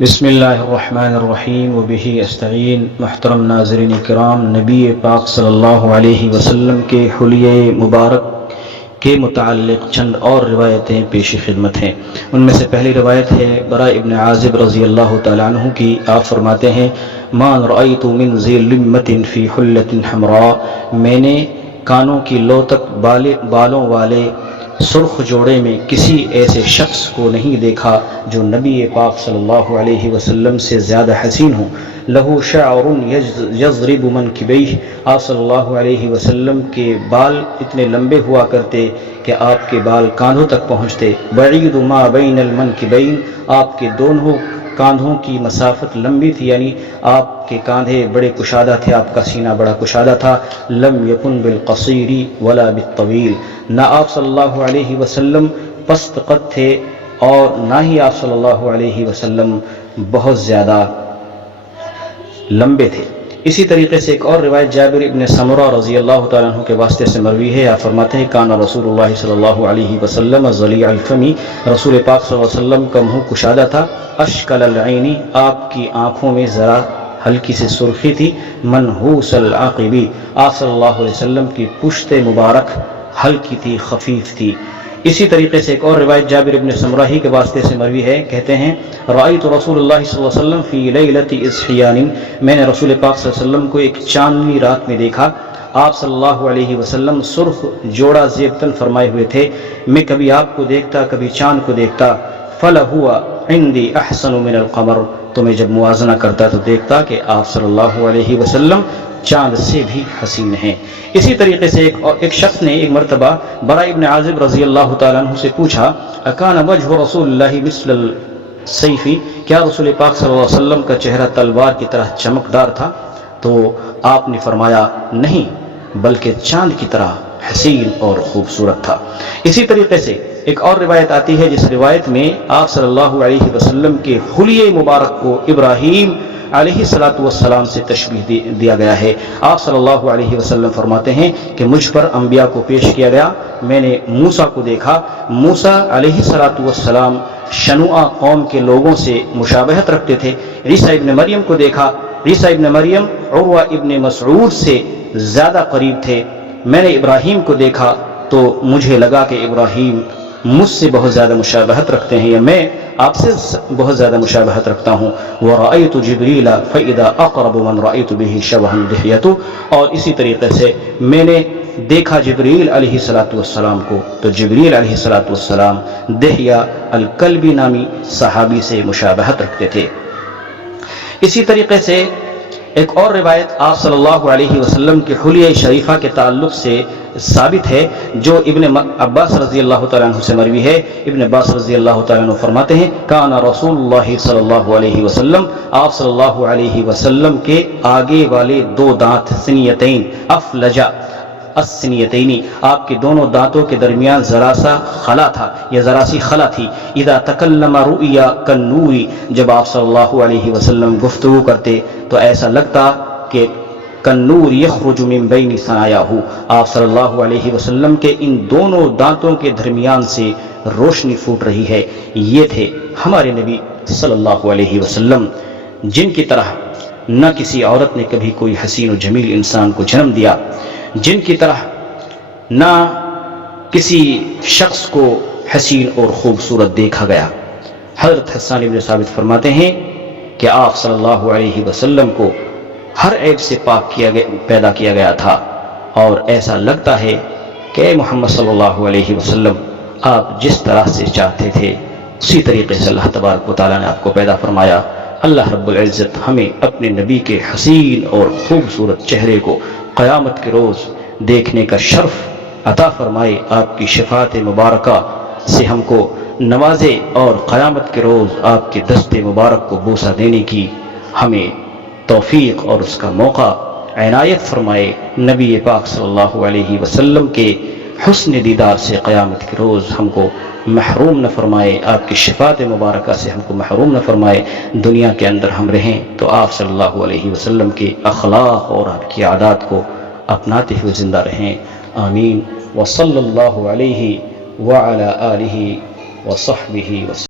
بسم اللہ الرحمن الرحیم وبہ استعین۔ محترم ناظرین کرام، نبی پاک صلی اللہ علیہ وسلم کے حلیہ مبارک کے متعلق چند اور روایتیں پیش خدمت ہیں۔ ان میں سے پہلی روایت ہے براء ابن عازب رضی اللہ تعالیٰ عنہ کی۔ آپ فرماتے ہیں ما رأیت من ذی لمۃ فی حلۃ حمراء، میں نے کانوں کی لو تک بالوں والے سرخ جوڑے میں کسی ایسے شخص کو نہیں دیکھا جو نبی پاک صلی اللہ علیہ وسلم سے زیادہ حسین ہو۔ لہو شعر یضرب منکبیہ، آپ صلی اللہ علیہ وسلم کے بال اتنے لمبے ہوا کرتے کہ آپ کے بال کاندھوں تک پہنچتے۔ بعید ما بین المنکبین، آپ کے دونوں کاندھوں کی مسافت لمبی تھی، یعنی آپ کے کاندھے بڑے کشادہ تھے، آپ کا سینہ بڑا کشادہ تھا۔ لم یکن بالقصیر ولا بالطویل، نہ آپ صلی اللہ علیہ وسلم پست قد تھے اور نہ ہی آپ صلی اللہ علیہ وسلم بہت زیادہ لمبے تھے۔ اسی طریقے سے ایک اور روایت جابر ابن سمرہ رضی اللہ تعالیٰ عنہ کے واسطے سے مروی ہے۔ آپ فرماتے ہیں کان رسول اللہ صلی اللہ علیہ وسلم ضلیع الفم، رسول پاک صلی اللہ علیہ وسلم کا منہ کشادہ تھا۔ اشکل العین، آپ کی آنکھوں میں ذرا ہلکی سی سرخی تھی۔ منحوس العاقبی، آپ صلی اللہ علیہ وسلم کی پشت مبارک ہلکی تھی، خفیف تھی۔ اسی طریقے سے ایک اور روایت جابر ابن سمرہ ہی کے واسطے سے مروی ہے، کہتے ہیں رأیت رسول اللہ صلی اللہ علیہ وسلم فی لیلۃ اضحیان، میں نے رسول پاک صلی اللہ علیہ وسلم کو ایک چاندنی رات میں دیکھا۔ آپ صلی اللہ علیہ وسلم سرخ جوڑا زیبتن فرمائے ہوئے تھے۔ میں کبھی آپ کو دیکھتا، کبھی چاند کو دیکھتا۔ فلہوا عندی احسن من القمر، تو میں جب موازنہ کرتا تو دیکھتا کہ آپ صلی اللہ علیہ وسلم چاند سے بھی حسین ہیں۔ اسی طریقے سے ایک شخص نے ایک مرتبہ براء ابن عازب رضی اللہ تعالیٰ عنہ سے پوچھا اکان وجہ رسول اللہ مثل السیف، کیا رسول پاک صلی اللہ علیہ وسلم کا چہرہ تلوار کی طرح چمکدار تھا؟ تو آپ نے فرمایا نہیں، بلکہ چاند کی طرح حسین اور خوبصورت تھا۔ اسی طریقے سے ایک اور روایت آتی ہے جس روایت میں آپ صلی اللہ علیہ وسلم کے حلیہ مبارک کو ابراہیم علیہ السلام سے تشبیہ دیا گیا ہے۔ آپ صلی اللہ علیہ وسلم فرماتے ہیں کہ مجھ پر انبیاء کو پیش کیا گیا، میں نے موسیٰ کو دیکھا۔ موسیٰ علیہ السلام شنوع قوم کے لوگوں سے مشابہت رکھتے تھے۔ عیسیٰ ابن مریم کو دیکھا، عیسیٰ ابن مریم عروہ ابن مسعود سے زیادہ قریب تھے۔ میں نے ابراہیم کو دیکھا تو مجھے لگا کہ ابراہیم مجھ سے بہت زیادہ مشابہت رکھتے ہیں یا میں آپ سے بہت زیادہ مشابہت رکھتا ہوں۔ وَرَأَيْتُ جِبْرِيلَ فَإِذَا أَقْرَبُ مَنْ رَأَيْتُ بِهِ شَبَهًا لِحْيَتُهُ، اور اسی طریقے سے میں نے دیکھا جبریل علیہ السلام کو تو جبریل علیہ السلام دحیہ الکلبی نامی صحابی سے مشابہت رکھتے تھے۔ اسی طریقے سے ایک اور روایت آپ صلی اللہ علیہ وسلم کے حلیہ شریفہ کے تعلق سے ثابت ہے جو ابن عباس رضی اللہ تعالیٰ عنہ سے مروی ہے۔ ابن عباس رضی اللہ تعالیٰ عنہ فرماتے ہیں کان رسول اللہ صلی اللہ علیہ وسلم، آپ صلی اللہ علیہ وسلم کے آگے والے دو دانت سنیتین افلجا السنیتین، آپ کے دونوں دانتوں کے درمیان ذرا سا خلا تھا یا ذرا سی خلا تھی۔ اذا تکلم رؤیا کالنور، جب آپ صلی اللہ علیہ وسلم گفتگو کرتے تو ایسا لگتا کہ کالنور یخرج من بین ثنایاہ، آپ صلی اللہ علیہ وسلم کے ان دونوں دانتوں کے درمیان سے روشنی پھوٹ رہی ہے۔ یہ تھے ہمارے نبی صلی اللہ علیہ وسلم، جن کی طرح نہ کسی عورت نے کبھی کوئی حسین و جمیل انسان کو جنم دیا، جن کی طرح نہ کسی شخص کو حسین اور خوبصورت دیکھا گیا۔ حضرت حسان بن ثابت فرماتے ہیں کہ آپ صلی اللہ علیہ وسلم کو ہر عیب سے پاک پیدا کیا گیا تھا، اور ایسا لگتا ہے کہ اے محمد صلی اللہ علیہ وسلم آپ جس طرح سے چاہتے تھے اسی طریقے سے اللہ تبارک و تعالیٰ نے آپ کو پیدا فرمایا۔ اللہ رب العزت ہمیں اپنے نبی کے حسین اور خوبصورت چہرے کو قیامت کے روز دیکھنے کا شرف عطا فرمائے، آپ کی شفاعت مبارکہ سے ہم کو نوازے، اور قیامت کے روز آپ کے دست مبارک کو بوسہ دینے کی ہمیں توفیق اور اس کا موقع عنایت فرمائے۔ نبی پاک صلی اللہ علیہ وسلم کے حسن دیدار سے قیامت کے روز ہم کو محروم نہ فرمائے، آپ کی شفاعت مبارکہ سے ہم کو محروم نہ فرمائے۔ دنیا کے اندر ہم رہیں تو آپ صلی اللہ علیہ وسلم کے اخلاق اور آپ کی عادات کو اپناتے ہوئے زندہ رہیں، آمین۔ وصلی اللہ علیہ وعلی آلہ وصحبہ وسلم۔